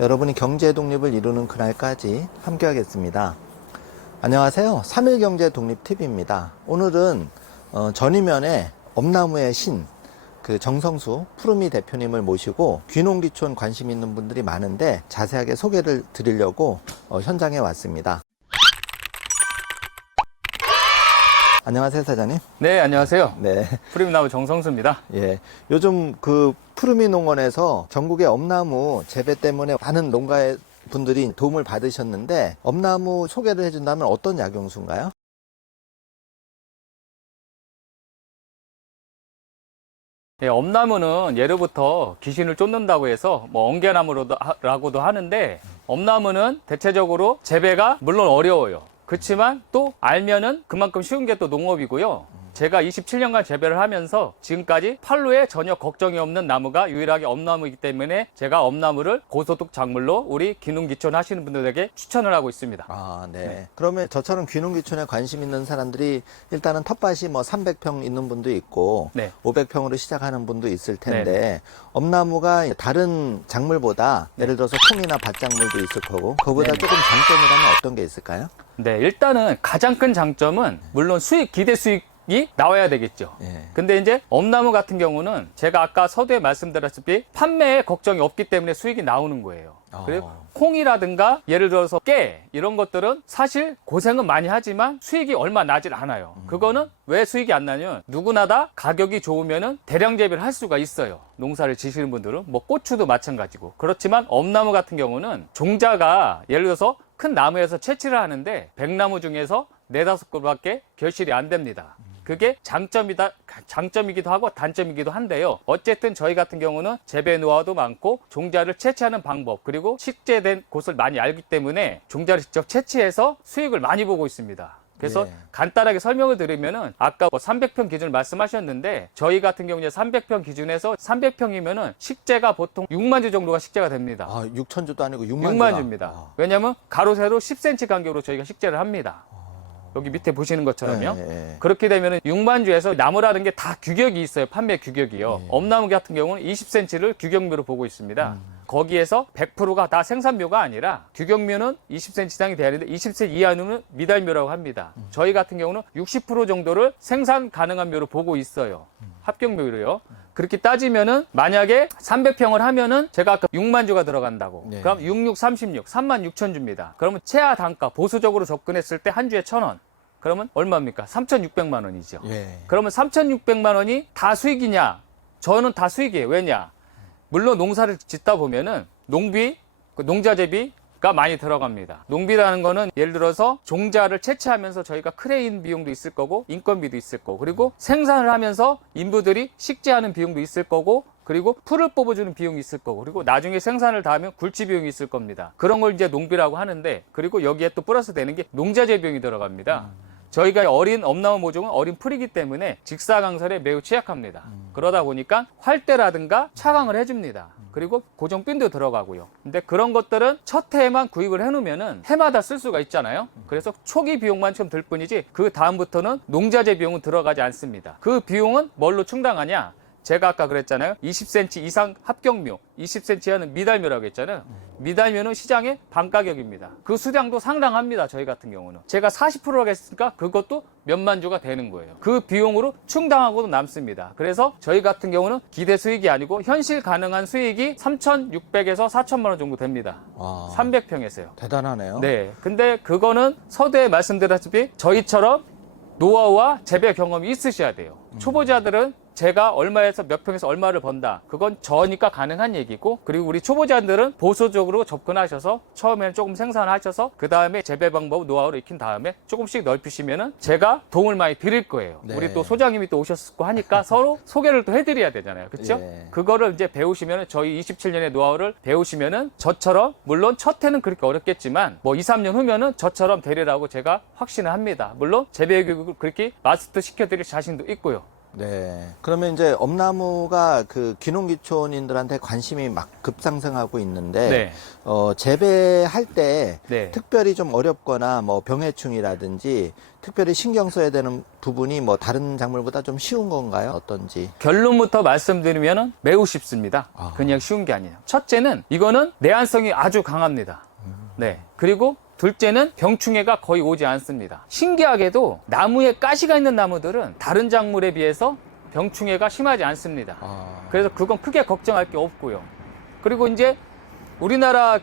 여러분이 경제 독립을 이루는 그날까지 함께 하겠습니다. 안녕하세요. 3일 경제 독립 TV입니다. 오늘은 전이면의 엄나무의 신, 정성수 푸르미 대표님을 모시고 귀농귀촌 관심 있는 분들이 많은데 자세하게 소개를 드리려고 현장에 왔습니다. 안녕하세요, 사장님. 네, 안녕하세요. 네. 푸르미나무 정성수입니다. 예. 요즘 푸르미 농원에서 전국의 엄나무 재배 때문에 많은 농가의 분들이 도움을 받으셨는데, 엄나무 소개를 해준다면 어떤 약용수인가요? 예, 엄나무는 예로부터 귀신을 쫓는다고 해서 엉개나무라고도 하는데, 엄나무는 대체적으로 재배가 물론 어려워요. 그렇지만 또 알면은 그만큼 쉬운 게 또 농업이고요. 제가 27년간 재배를 하면서 지금까지 판로에 전혀 걱정이 없는 나무가 유일하게 엄나무이기 때문에 제가 엄나무를 고소득 작물로 우리 귀농귀촌 하시는 분들에게 추천을 하고 있습니다. 아, 네. 그러면 저처럼 귀농귀촌에 관심 있는 사람들이 일단은 텃밭이 300평 있는 분도 있고, 네. 500평으로 시작하는 분도 있을 텐데, 네. 엄나무가 다른 작물보다 예를 들어서 콩이나 밭작물도 있을 거고, 그거보다 네. 조금 장점이라면 어떤 게 있을까요? 네, 일단은 가장 큰 장점은 물론 기대 수익이 나와야 되겠죠. 예. 근데 이제 엄나무 같은 경우는 제가 아까 서두에 말씀드렸다시피 판매에 걱정이 없기 때문에 수익이 나오는 거예요. 그리고 콩이라든가 예를 들어서 깨 이런 것들은 사실 고생은 많이 하지만 수익이 얼마 나질 않아요. 그거는 왜 수익이 안 나냐면 누구나 다 가격이 좋으면은 대량 재배를 할 수가 있어요. 농사를 지시는 분들은 고추도 마찬가지고. 그렇지만 엄나무 같은 경우는 종자가 예를 들어서 큰 나무에서 채취를 하는데 100나무 중에서 4-5그루밖에 결실이 안 됩니다. 그게 장점이기도 하고 단점이기도 한데요. 어쨌든 저희 같은 경우는 재배 노하우도 많고 종자를 채취하는 방법 그리고 식재된 곳을 많이 알기 때문에 종자를 직접 채취해서 수익을 많이 보고 있습니다. 그래서 예. 간단하게 설명을 드리면은 아까 300평 기준을 말씀하셨는데 저희 같은 경우는 300평 기준에서 300평이면은 식재가 보통 6만 주 정도가 식재가 됩니다. 아, 6천 주도 아니고 6만 주다. 6만 주입니다. 왜냐하면 가로 세로 10cm 간격으로 저희가 식재를 합니다. 여기 밑에 보시는 것처럼요. 예. 그렇게 되면 6만 주에서 나무라는 게 다 규격이 있어요. 판매 규격이요. 엄나무 같은 경우는 20cm를 규격묘로 보고 있습니다. 거기에서 100%가 다 생산묘가 아니라 규격묘는 20cm 이상이 돼야 되는데 20cm 이하는 미달묘라고 합니다. 저희 같은 경우는 60% 정도를 생산 가능한 묘로 보고 있어요. 합격묘로요. 그렇게 따지면은 만약에 300평을 하면은 제가 아까 6만 주가 들어간다고. 네. 그럼 6636, 36,000 주입니다. 그러면 최하 단가 보수적으로 접근했을 때 한 주에 1,000원. 그러면 얼마입니까? 3,600만 원이죠. 예. 그러면 3,600만 원이 다 수익이냐? 저는 다 수익이에요. 왜냐? 물론 농사를 짓다 보면은 농비, 농자재비가 많이 들어갑니다. 농비라는 거는 예를 들어서 종자를 채취하면서 저희가 크레인 비용도 있을 거고 인건비도 있을 거고 그리고 생산을 하면서 인부들이 식재하는 비용도 있을 거고 그리고 풀을 뽑아주는 비용이 있을 거고 그리고 나중에 생산을 다 하면 굴치 비용이 있을 겁니다. 그런 걸 이제 농비라고 하는데 그리고 여기에 또 플러스 되는 게 농자재 비용이 들어갑니다. 저희가 어린 엄나무 모종은 어린 풀이기 때문에 직사광설에 매우 취약합니다. 그러다 보니까 활대라든가 차광을 해줍니다. 그리고 고정빈도 들어가고요. 근데 그런 것들은 첫 해에만 구입을 해놓으면은 해마다 쓸 수가 있잖아요. 그래서 초기 비용만 좀 들 뿐이지 그 다음부터는 농자재 비용은 들어가지 않습니다. 그 비용은 뭘로 충당하냐? 제가 아까 그랬잖아요. 20cm 이상 합격묘, 20cm 이하는 미달묘라고 했잖아요. 미달묘는 시장의 반가격입니다. 그 수량도 상당합니다. 저희 같은 경우는. 제가 40%라고 했으니까 그것도 몇만 주가 되는 거예요. 그 비용으로 충당하고도 남습니다. 그래서 저희 같은 경우는 기대 수익이 아니고 현실 가능한 수익이 3,600에서 4,000만 원 정도 됩니다. 300평에서요. 대단하네요. 네. 근데 그거는 서두에 말씀드렸다시피 저희처럼 노하우와 재배 경험이 있으셔야 돼요. 초보자들은 제가 얼마에서 몇 평에서 얼마를 번다. 그건 저니까 가능한 얘기고 그리고 우리 초보자들은 보수적으로 접근하셔서 처음에는 조금 생산하셔서 그 다음에 재배 방법 노하우를 익힌 다음에 조금씩 넓히시면은 제가 도움을 많이 드릴 거예요. 네. 우리 또 소장님이 또 오셨고 하니까 서로 소개를 또 해드려야 되잖아요. 그렇죠? 예. 그거를 이제 배우시면은 저희 27년의 노하우를 배우시면은 저처럼 물론 첫 해는 그렇게 어렵겠지만 2, 3년 후면은 저처럼 되리라고 제가 확신을 합니다. 물론 재배 교육을 그렇게 마스터 시켜드릴 자신도 있고요. 네. 그러면 이제 엄나무가 그 귀농귀촌인들한테 관심이 막 급상승하고 있는데, 네. 재배할 때 네. 특별히 좀 어렵거나 뭐 병해충이라든지 특별히 신경 써야 되는 부분이 뭐 다른 작물보다 좀 쉬운 건가요? 어떤지. 결론부터 말씀드리면 매우 쉽습니다. 아. 그냥 쉬운 게 아니에요. 첫째는 이거는 내한성이 아주 강합니다. 네. 그리고 둘째는 병충해가 거의 오지 않습니다. 신기하게도 나무에 가시가 있는 나무들은 다른 작물에 비해서 병충해가 심하지 않습니다. 그래서 그건 크게 걱정할 게 없고요. 그리고 이제 우리나라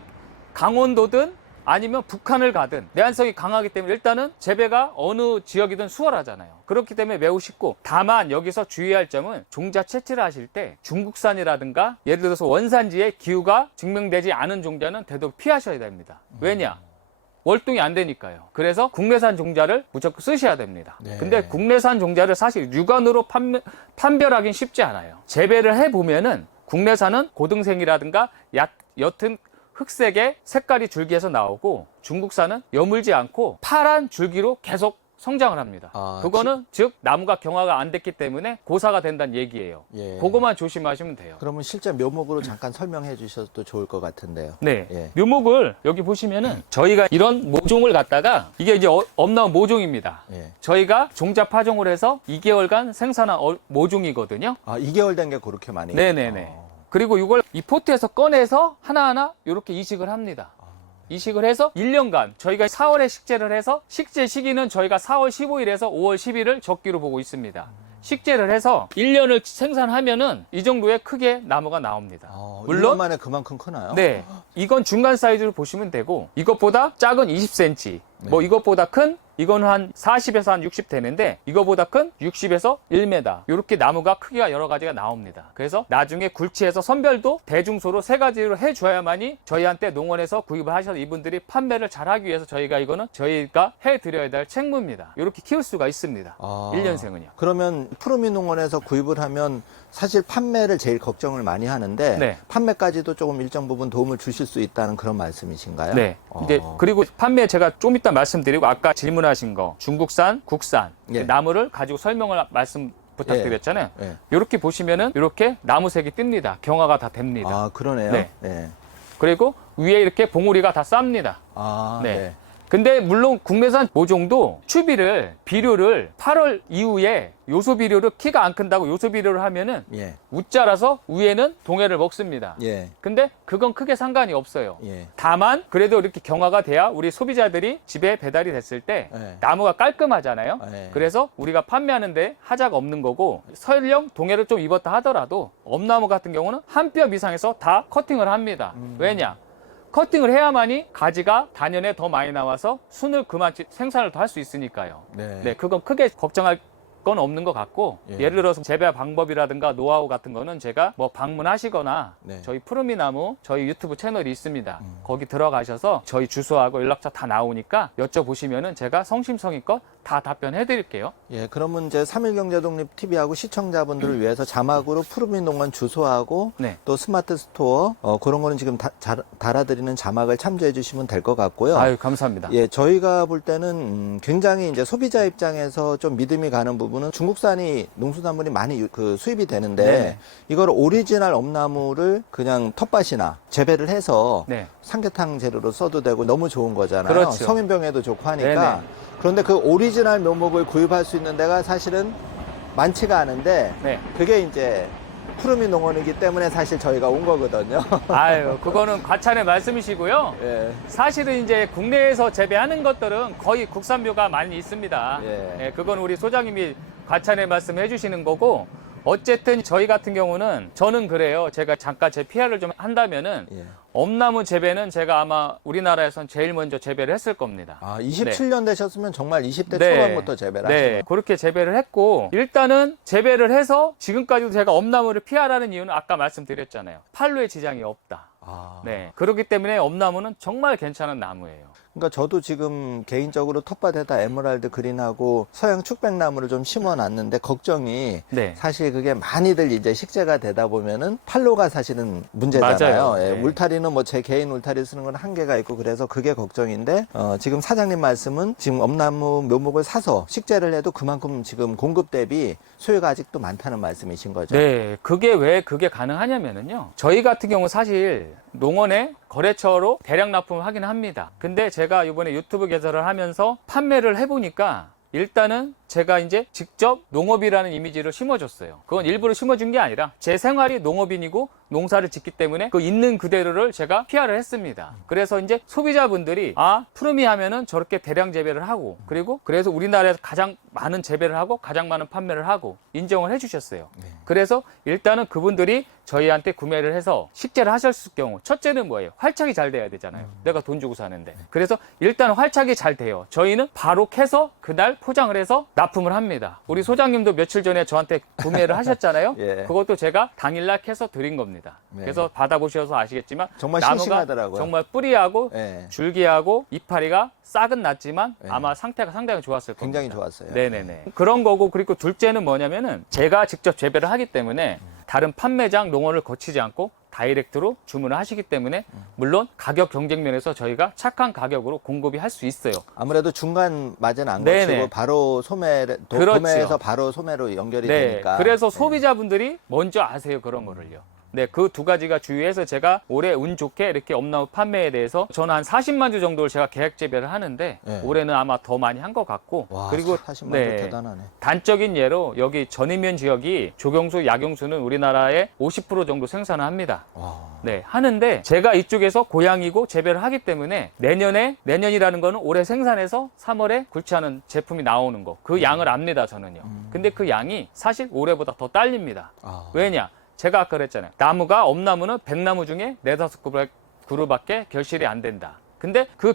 강원도든 아니면 북한을 가든 내한성이 강하기 때문에 일단은 재배가 어느 지역이든 수월하잖아요. 그렇기 때문에 매우 쉽고, 다만 여기서 주의할 점은 종자 채취를 하실 때 중국산이라든가 예를 들어서 원산지에 기후가 증명되지 않은 종자는 되도록 피하셔야 됩니다. 왜냐? 월동이 안 되니까요. 그래서 국내산 종자를 무조건 쓰셔야 됩니다. 네. 근데 국내산 종자를 사실 육안으로 판별하기는 쉽지 않아요. 재배를 해보면은 국내산은 고등생이라든가 옅은 흑색의 색깔이 줄기에서 나오고, 중국산은 여물지 않고 파란 줄기로 계속 성장을 합니다. 그거는 즉 나무가 경화가 안 됐기 때문에 고사가 된다는 얘기예요. 예. 그거만 조심하시면 돼요. 그러면 실제 묘목으로 잠깐 설명해 주셔도 좋을 것 같은데요. 네. 예. 묘목을 여기 보시면은 저희가 이런 모종을 갖다가, 이게 이제 엄나무 모종입니다. 예. 저희가 종자 파종을 해서 2개월간 생산한 모종이거든요. 2개월 된 게 그렇게 많이. 네네네. 그리고 이걸 이 포트에서 꺼내서 하나하나 이렇게 이식을 합니다. 이식을 해서 1년간 저희가 4월에 식재를 해서, 식재 시기는 저희가 4월 15일에서 5월 10일을 적기로 보고 있습니다. 식재를 해서 1년을 생산하면은 이 정도의 크게 나무가 나옵니다. 물론 1년 만에 그만큼 크나요? 네, 이건 중간 사이즈로 보시면 되고, 이것보다 작은 20cm, 뭐 이것보다 큰 이건 한 40에서 한 60 되는데, 이거보다 큰 60에서 1m, 이렇게 나무가 크기가 여러 가지가 나옵니다. 그래서 나중에 굴치해서 선별도 대중소로 3가지로 해줘야만이 저희한테 농원에서 구입을 하셔서 이분들이 판매를 잘하기 위해서 저희가 해드려야 될 책무입니다. 이렇게 키울 수가 있습니다. 1년생은요. 그러면 푸르미 농원에서 구입을 하면 사실 판매를 제일 걱정을 많이 하는데, 네. 판매까지도 조금 일정 부분 도움을 주실 수 있다는 그런 말씀이신가요? 네. 이제 그리고 판매 제가 좀 이따 말씀드리고, 아까 질문하신 거 중국산, 국산 예. 나무를 가지고 설명을 말씀 부탁드렸잖아요. 예. 이렇게 보시면은 이렇게 나무색이 뜹니다. 경화가 다 됩니다. 그러네요. 네. 예. 그리고 위에 이렇게 봉우리가 다 쌉니다. 네. 네. 근데 물론 국내산 모종도 비료를 8월 이후에 요소 비료를 키가 안 큰다고 요소 비료를 하면은 예. 웃자라서 위에는 동해를 먹습니다. 예. 근데 그건 크게 상관이 없어요. 예. 다만 그래도 이렇게 경화가 돼야 우리 소비자들이 집에 배달이 됐을 때 예. 나무가 깔끔하잖아요. 예. 그래서 우리가 판매하는데 하자가 없는 거고, 설령 동해를 좀 입었다 하더라도 엄나무 같은 경우는 한 뼘 이상에서 다 커팅을 합니다. 왜냐? 커팅을 해야만이 가지가 단연에 더 많이 나와서 순을 그만 생산을 더 할 수 있으니까요. 네. 그건 크게 걱정할 건 없는 것 같고, 예. 예를 들어서 재배 방법이라든가 노하우 같은 거는 제가 뭐 방문하시거나 네. 저희 푸르미나무 저희 유튜브 채널이 있습니다. 거기 들어가셔서 저희 주소하고 연락처 다 나오니까 여쭤보시면은 제가 성심성의껏 다 답변해 드릴게요. 예, 그러면 이제 3.1경제독립TV하고 시청자분들을 위해서 자막으로 푸르미 농원 주소하고 네. 또 스마트 스토어 그런 거는 지금 달아드리는 자막을 참조해 주시면 될 것 같고요. 아유, 감사합니다. 예, 저희가 볼 때는 굉장히 이제 소비자 입장에서 좀 믿음이 가는 부분은 중국산이 농수산물이 많이 수입이 되는데, 네. 이걸 오리지널 엄나무를 그냥 텃밭이나 재배를 해서 네. 삼계탕 재료로 써도 되고 너무 좋은 거잖아요. 그렇죠. 성인병에도 좋고 하니까. 네네. 그런데 그 오리지널 묘목을 구입할 수 있는 데가 사실은 많지가 않은데, 네. 그게 이제 푸르미 농원이기 때문에 사실 저희가 온 거거든요. 아유, 그거는 과찬의 말씀이시고요. 예. 사실은 이제 국내에서 재배하는 것들은 거의 국산묘가 많이 있습니다. 예. 그건 우리 소장님이 과찬의 말씀해 주시는 거고, 어쨌든 저희 같은 경우는 저는 그래요. 제가 잠깐 제 PR을 좀 한다면은 예. 엄나무 재배는 제가 아마 우리나라에선 제일 먼저 재배를 했을 겁니다. 27년 되셨으면 정말 20대 네. 초반부터 재배를 하신 거예요. 그렇게 재배를 했고, 일단은 재배를 해서 지금까지도 제가 엄나무를 피하라는 이유는 아까 말씀드렸잖아요. 판로에 지장이 없다. 네. 그렇기 때문에 엄나무는 정말 괜찮은 나무예요. 그러니까 저도 지금 개인적으로 텃밭에다 에메랄드 그린하고 서양 축백나무를 좀 심어놨는데 걱정이 네. 사실 그게 많이들 이제 식재가 되다 보면은 판로가 사실은 문제잖아요. 맞아요. 예, 네. 울타리는 뭐 제 개인 울타리 쓰는 건 한계가 있고 그래서 그게 걱정인데 지금 사장님 말씀은 지금 엄나무 묘목을 사서 식재를 해도 그만큼 지금 공급 대비 수요가 아직도 많다는 말씀이신 거죠. 네, 그게 왜 그게 가능하냐면은요. 저희 같은 경우 사실 농원에 거래처로 대량 납품을 하긴 합니다. 근데 제가 이번에 유튜브 개설을 하면서 판매를 해보니까 일단은 제가 이제 직접 농업이라는 이미지를 심어줬어요. 그건 일부러 심어준 게 아니라 제 생활이 농업인이고 농사를 짓기 때문에 그 있는 그대로를 제가 PR을 했습니다. 그래서 이제 소비자분들이 푸르미 하면은 저렇게 대량 재배를 하고 그리고 그래서 우리나라에서 가장 많은 재배를 하고 가장 많은 판매를 하고 인정을 해주셨어요. 그래서 일단은 그분들이 저희한테 구매를 해서 식재를 하셨을 경우 첫째는 뭐예요? 활착이 잘 돼야 되잖아요. 내가 돈 주고 사는데. 그래서 일단 활착이 잘 돼요. 저희는 바로 캐서 그날 포장을 해서 납품을 합니다. 우리 소장님도 며칠 전에 저한테 구매를 하셨잖아요. 예. 그것도 제가 당일날 캐서 드린 겁니다. 네. 그래서 받아보셔서 아시겠지만 정말 나무가 싱싱하더라고요. 정말 뿌리하고 예. 줄기하고 이파리가 싹은 났지만 네. 아마 상태가 상당히 좋았을 겁니다. 굉장히 좋았어요. 네네네. 그런 거고 그리고 둘째는 뭐냐면은 제가 직접 재배를 하기 때문에 다른 판매장 농원을 거치지 않고 다이렉트로 주문을 하시기 때문에 물론 가격 경쟁 면에서 저희가 착한 가격으로 공급이 할 수 있어요. 아무래도 중간 마진 안 네네. 거치고 바로 소매를 그렇죠. 도매에서 바로 소매로 연결이 네. 되니까. 그래서 소비자분들이 먼저 아세요. 그런 거를요. 네, 그 두 가지가 주의해서 제가 올해 운 좋게 이렇게 엄나무 판매에 대해서 저는 한 40만 주 정도를 제가 계획 재배를 하는데 네. 올해는 아마 더 많이 한 것 같고 와, 그리고 40만 네, 주 대단하네. 단적인 예로 여기 전이면 지역이 조경수, 약용수는 우리나라의 50% 정도 생산을 합니다. 와. 네, 하는데 제가 이쪽에서 고향이고 재배를 하기 때문에 내년이라는 거는 올해 생산해서 3월에 굴치하는 제품이 나오는 거. 그 양을 압니다, 저는요. 근데 그 양이 사실 올해보다 더 딸립니다. 왜냐? 제가 아까 그랬잖아요. 나무가 엄나무는 100나무 중에 4-5그루밖에 결실이 안 된다. 근데 그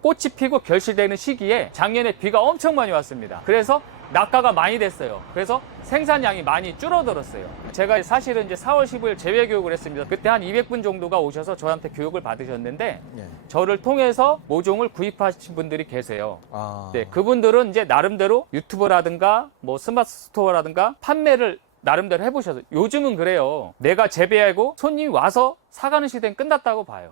꽃이 피고 결실되는 시기에 작년에 비가 엄청 많이 왔습니다. 그래서 낙가가 많이 됐어요. 그래서 생산량이 많이 줄어들었어요. 제가 사실은 이제 4월 15일 재배 교육을 했습니다. 그때 한 200분 정도가 오셔서 저한테 교육을 받으셨는데 예. 저를 통해서 모종을 구입하신 분들이 계세요. 아. 네, 그분들은 이제 나름대로 유튜버라든가 뭐 스마트 스토어라든가 판매를 나름대로 해보셔서 요즘은 그래요. 내가 재배하고 손님이 와서 사가는 시대는 끝났다고 봐요.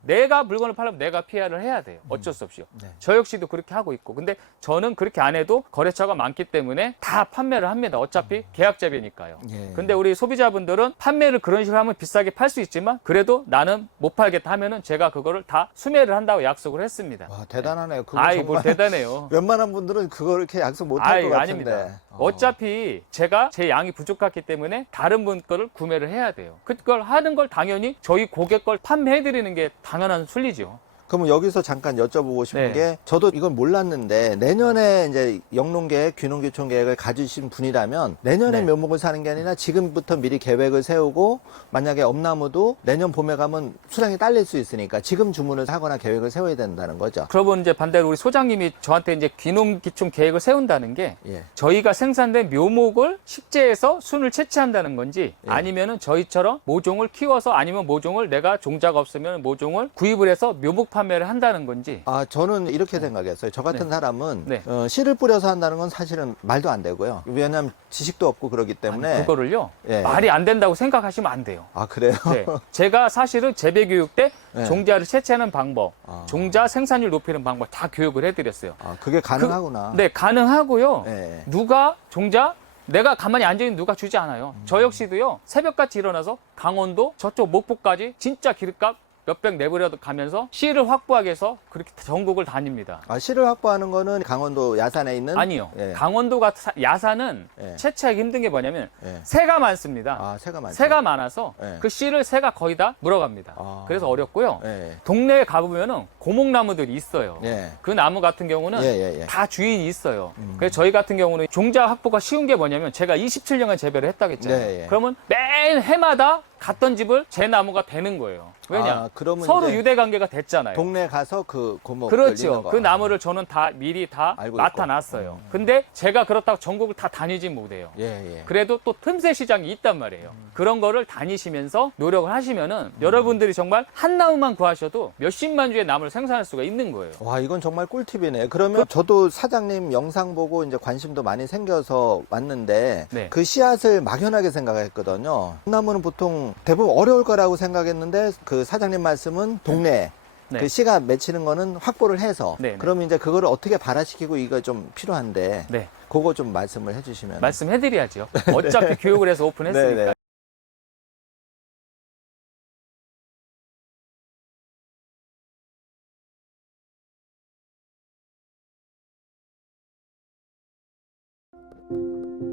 내가 물건을 팔려면 내가 PR을 해야 돼요. 어쩔 수 없이요. 네. 저 역시도 그렇게 하고 있고. 근데 저는 그렇게 안 해도 거래처가 많기 때문에 다 판매를 합니다. 어차피 계약 재배니까요. 예. 근데 우리 소비자분들은 판매를 그런 식으로 하면 비싸게 팔 수 있지만 그래도 나는 못 팔겠다 하면은 제가 그거를 다 수매를 한다고 약속을 했습니다. 와, 대단하네요. 그거 아이, 정말 뭘 대단해요. 웬만한 분들은 그걸 이렇게 약속 못 할 것 같은데. 아닙니다. 어차피 제가 제 양이 부족하기 때문에 다른 분 거를 구매를 해야 돼요. 그걸 하는 걸 당연히 저희 고객 걸 판매해드리는 게 당연한 순리죠. 그러면 여기서 잠깐 여쭤보고 싶은 네. 게 저도 이건 몰랐는데 내년에 이제 영농계획, 귀농교촌 계획을 가지신 분이라면 내년에 네. 묘목을 사는 게 아니라 지금부터 미리 계획을 세우고 만약에 엄나무도 내년 봄에 가면 수량이 딸릴 수 있으니까 지금 주문을 하거나 계획을 세워야 된다는 거죠. 그러면 이제 반대로 우리 소장님이 저한테 이제 귀농기촌 계획을 세운다는 게 예. 저희가 생산된 묘목을 식재해서 순을 채취한다는 건지 예. 아니면은 저희처럼 모종을 키워서 아니면 모종을 내가 종자가 없으면 모종을 구입을 해서 묘목 판매를 한다는 건지. 아, 저는 이렇게 생각했어요. 저 같은 사람은 네. 씨를 뿌려서 한다는 건 사실은 말도 안 되고요. 왜냐하면 지식도 없고 그러기 때문에. 그거를요. 예. 말이 안 된다고 생각하시면 안 돼요. 아, 그래요? 네. 제가 사실은 재배 교육 때 네. 종자를 채취하는 방법, 아. 종자 생산율 높이는 방법 다 교육을 해드렸어요. 아, 그게 가능하구나. 네, 가능하고요. 예. 누가 종자 내가 가만히 앉아있는 누가 주지 않아요. 저 역시도요. 새벽같이 일어나서 강원도 저쪽 목포까지 진짜 기름값 몇백 내버려 가면서 씨를 확보하기 위해서 그렇게 전국을 다닙니다. 아, 씨를 확보하는 거는 강원도 야산에 있는? 아니요. 예. 강원도가 야산은 예. 채취하기 힘든 게 뭐냐면 예. 새가 많습니다. 아, 새가 많죠. 새가 많아서 예. 그 씨를 새가 거의 다 물어갑니다. 아. 그래서 어렵고요. 예. 동네에 가보면은 고목나무들이 있어요. 예. 그 나무 같은 경우는 예. 다 주인이 있어요. 그래서 저희 같은 경우는 종자 확보가 쉬운 게 뭐냐면 제가 27년간 재배를 했다고 했잖아요. 네, 예. 그러면 매일 해마다 갔던 집을 제 나무가 되는 거예요. 왜냐? 아, 그러면 서로 이제 유대 관계가 됐잖아요. 동네 가서 그 고목 그렇죠. 열리는 거. 그 나무를 저는 다 미리 다 알고 나타났어요. 근데 제가 그렇다고 전국을 다 다니지 못해요. 예, 예. 그래도 또 틈새 시장이 있단 말이에요. 그런 거를 다니시면서 노력을 하시면은 여러분들이 정말 한 나무만 구하셔도 몇십만 주의 나무를 생산할 수가 있는 거예요. 와, 이건 정말 꿀팁이네. 그러면 저도 사장님 영상 보고 이제 관심도 많이 생겨서 왔는데 네. 그 씨앗을 막연하게 생각했거든요. 나무는 보통 대부분 어려울 거라고 생각했는데 그 사장님 말씀은 동네 네. 그 씨가 맺히는 거는 확보를 해서 네, 네. 그러면 이제 그거를 어떻게 발화시키고 이거 좀 필요한데 네. 그거 좀 말씀을 해주시면. 말씀해드려야죠. 어차피 교육을 해서 오픈했으니까. 네, 네.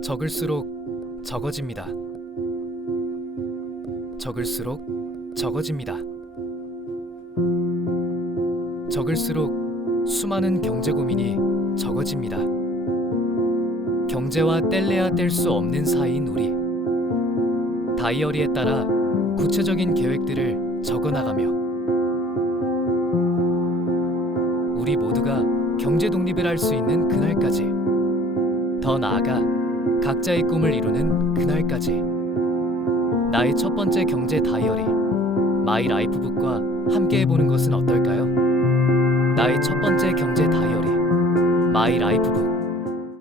적을수록 적어집니다. 적을수록 적어집니다. 적을수록 수많은 경제 고민이 적어집니다. 경제와 뗄래야 뗄 수 없는 사이인 우리. 다이어리에 따라 구체적인 계획들을 적어나가며 우리 모두가 경제 독립을 할 수 있는 그날까지, 더 나아가 각자의 꿈을 이루는 그날까지 나의 첫 번째 경제 다이어리 마이 라이프북과 함께 해보는 것은 어떨까요? 나의 첫 번째 경제 다이어리 마이 라이프북.